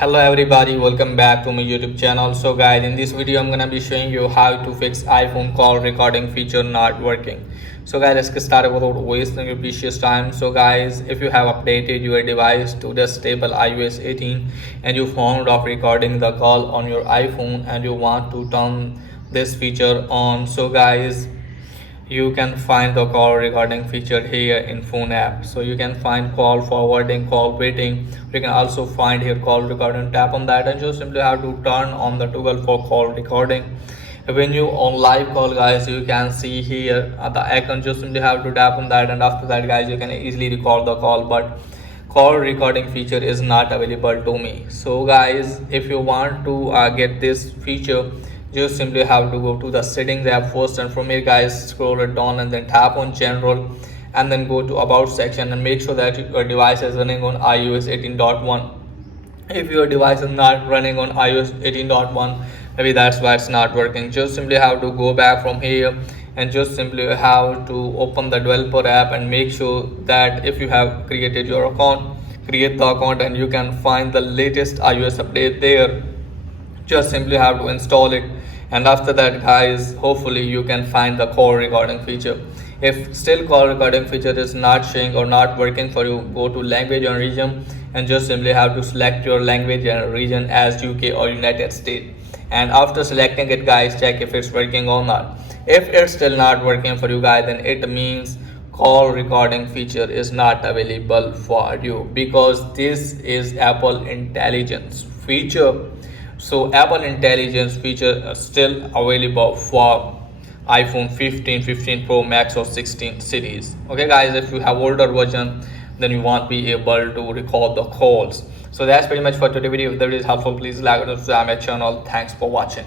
Hello everybody, welcome back to my YouTube channel. So guys, in this video I'm gonna be showing you how to fix iPhone call recording feature not working. So guys, let's get started without wasting your precious time. So guys, if you have updated your device to the stable iOS 18 and you found of recording the call on your iPhone and you want to turn this feature on, so guys, you can find the call recording feature here in phone app. So you can find call forwarding, call waiting. You can also find here call recording. Tap on that and just simply have to turn on the toggle for call recording. When you on live call, guys, you can see here the icon. Just simply have to tap on that, and after that, guys, you can easily record the call. But call recording feature is not available to me. So guys, if you want to get this feature, just simply have to go to the settings app first, and from here, guys, scroll it down and then tap on general and then go to about section and make sure that your device is running on iOS 18.1. If your device is not running on iOS 18.1, maybe that's why it's not working. Just simply have to go back from here and just simply have to open the developer app and make sure that if you have created your account, create the account, and you can find the latest iOS update there. Just simply have to install it, and after that, guys, hopefully you can find the call recording feature. If still call recording feature is not showing or not working for you, go to language and region and just simply have to select your language and region as UK or United States. And after selecting it, guys, check if it's working or not. If it's still not working for you, guys, then it means call recording feature is not available for you, because this is Apple intelligence feature. So Apple intelligence feature are still available for iPhone 15, 15 Pro Max or 16 series. Okay guys, if you have older version, then you won't be able to record the calls. So that's pretty much for today's video. If that is helpful, please like and subscribe my channel. Thanks for watching.